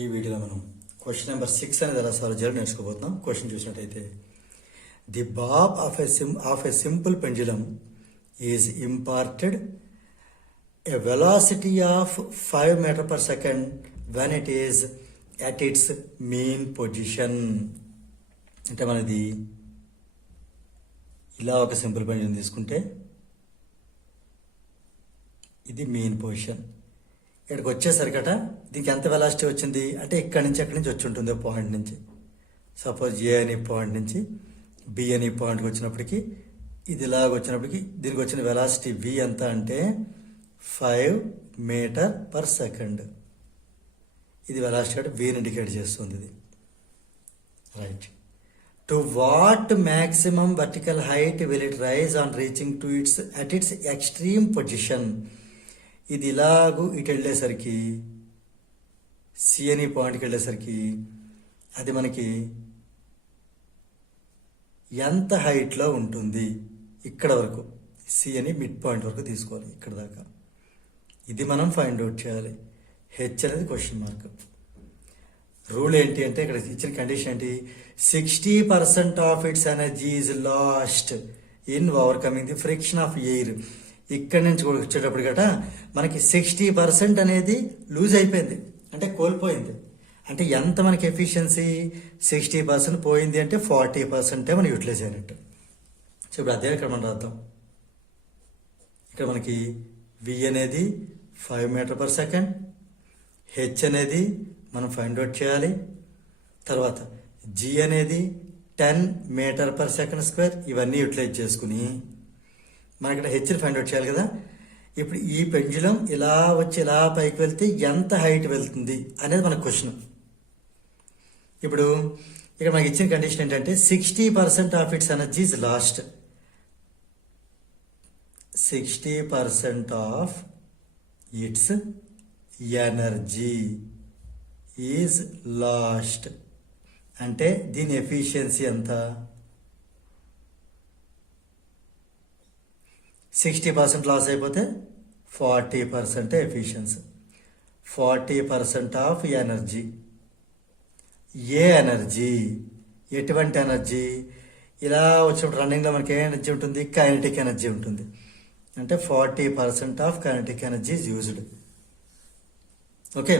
ఈ వీడియోలో మనం క్వశ్చన్ నెంబర్ 6 అనేది ఎలా సాల్వ్ చేయాలో నేర్చుకోబోతున్నాం. క్వశ్చన్ చూసినట్టయితే the bob of a simple pendulum is imparted a velocity of 5 metre per second when it is at its mean position. అంటే మనది ఇలా ఒక సింపుల్ పెండ్యులమ్ తీసుకుంటే ఇది మెయిన్ పొజిషన్. ఇక్కడికి వచ్చేసరికట దీనికి ఎంత వెలాసిటీ వచ్చింది అంటే ఎక్కడి నుంచి వచ్చి ఉంటుంది పాయింట్ నుంచి. సపోజ్ ఏ అనే పాయింట్ నుంచి బి అనే పాయింట్కి వచ్చినప్పటికీ ఇది ఇలాగ వచ్చినప్పటికీ దీనికి వచ్చిన వెలాసిటీ వి ఎంత అంటే 5 మీటర్ పర్ సెకండ్. ఇది వెలాసిటీ అంటే వీని ఇండికేట్ చేస్తుంది ఇది. Right. To what maximum vertical height will it rise on reaching to its extreme position. ఇది ఇలాగూ ఇటు వెళ్ళేసరికి సి అని పాయింట్కి వెళ్ళేసరికి అది మనకి ఎంత హైట్లో ఉంటుంది ఇక్కడ వరకు సి అని మిడ్ పాయింట్ వరకు తీసుకోవాలి ఇక్కడ దాకా. ఇది మనం ఫైండ్ అవుట్ చేయాలి. హెచ్ అనేది క్వశ్చన్ మార్క్. రూల్ ఏంటి అంటే ఇక్కడ ఇచ్చిన కండిషన్ ఏంటి, 60% of it's energy is lost in overcoming the friction of air. ఇక్కడి నుంచి వచ్చేటప్పుడు గట మనకి 60% అనేది లూజ్ అయిపోయింది అంటే కోల్పోయింది. అంటే ఎంత మనకి ఎఫిషియన్సీ 60% పోయింది అంటే 40% మనం యూటిలైజ్ అయినట్టు. సో ఇప్పుడు అదే ఇక్కడ మనం రాద్దాం. ఇక్కడ మనకి వి అనేది 5 మీటర్ పర్ సెకండ్, హెచ్ అనేది మనం ఫైండ్ అవుట్ చేయాలి. తర్వాత జి అనేది 10 మీటర్ పర్ సెకండ్ స్క్వేర్. ఇవన్నీ యూటిలైజ్ చేసుకుని మనకి ఇక్కడ హెచ్ని ఫైండ్ అవుట్ చేయాలి కదా. ఇప్పుడు ఈ పెండ్యులం ఇలా వచ్చి ఇలా పైకి వెళ్తే ఎంత హైట్ వెళ్తుంది అనేది మన క్వశ్చన్. ఇప్పుడు ఇక్కడ మనకి ఇచ్చిన కండిషన్ ఏంటంటే 60% of it's energy is lost. 60% of it's energy is lost అంటే దీని ఎఫిషియన్సీ ఎంత, 60% లాస్ అయిపోతే 40% efficiency. 40% of energy. A energy, ఎటువంటి ఎనర్జీ, ఇలా వచ్చినప్పుడు రన్నింగ్లో మనకి ఏ ఎనర్జీ ఉంటుంది, కైనెటిక్ ఎనర్జీ ఉంటుంది. అంటే 40% of kinetic energy is used. Okay.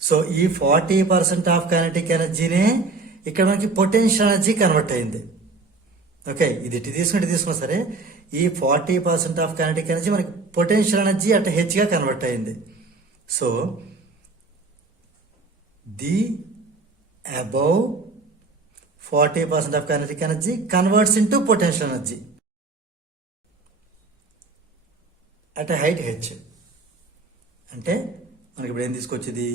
So ఈ 40% ఆఫ్ కైనెటిక్ ఎనర్జీనే ఇక్కడ మనకి పొటెన్షియల్ ఎనర్జీ కన్వర్ట్ అయింది. ఓకే, ఇది తీసుకున్నా సరే ఈ 40% ఆఫ్ కైనెటిక్ ఎనర్జీ మనకి పొటెన్షియల్ ఎనర్జీ అట్ హెచ్గా కన్వర్ట్ అయింది. So the above 40% of kinetic energy converts into potential energy at height H. అంటే మనకి ఇప్పుడు ఏం తీసుకొచ్చింది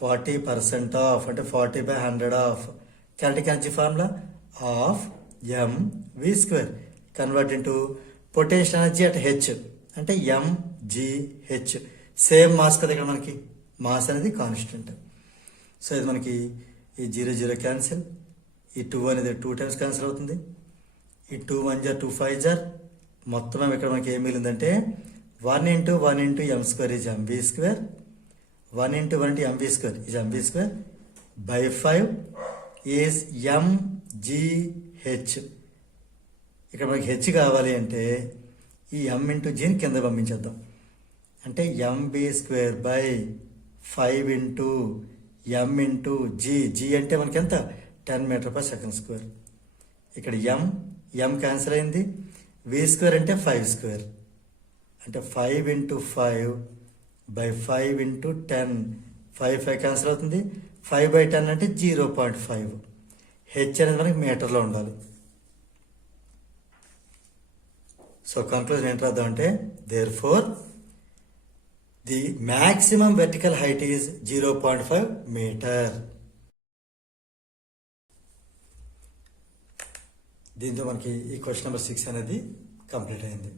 40% ఆఫ్ అంటే 40/100 of kinetic energy formula of mv² convert into potential energy at H అంటే mgh. Same mass కదా ఇక్కడ మనకి, మాస్ అనేది కాన్స్టెంట్. సో ఇది మనకి ఈ 0 0 క్యాన్సిల్, ఈ 2 అనేది 2 టైమ్స్ క్యాన్సిల్ అవుతుంది, ఈ 2 1 jar 2 5 jar. మొత్తం ఇక్కడ మనకి ఏం మిగిలిందంటే 1 × 1 × m² is mv², 1 × 1 × mv² is mv² by 5 is mgh. ఇక్కడ మనకి హెచ్ కావాలి అంటే ఈ m × gని కింద పంపించేద్దాం. అంటే mv² బై 5 × m × g అంటే మనకి ఎంత 10 మీటర్ పర్ సెకండ్ స్క్వేర్. ఇక్కడ m క్యాన్సిల్ అయింది, v² అంటే 5² అంటే 5 × 5 బై 5 × 10, 5 క్యాన్సిల్ అవుతుంది, 5/10 అంటే 0.5. హెచ్ అనేది మనకి మీటర్లో ఉండాలి. సో కంక్లూజన్ ఏంటి రాద్దాం అంటే therefore the maximum vertical height is 0.5 metre. దీంతో మనకి ఈ క్వశ్చన్ నెంబర్ 6 అనేది కంప్లీట్ అయింది.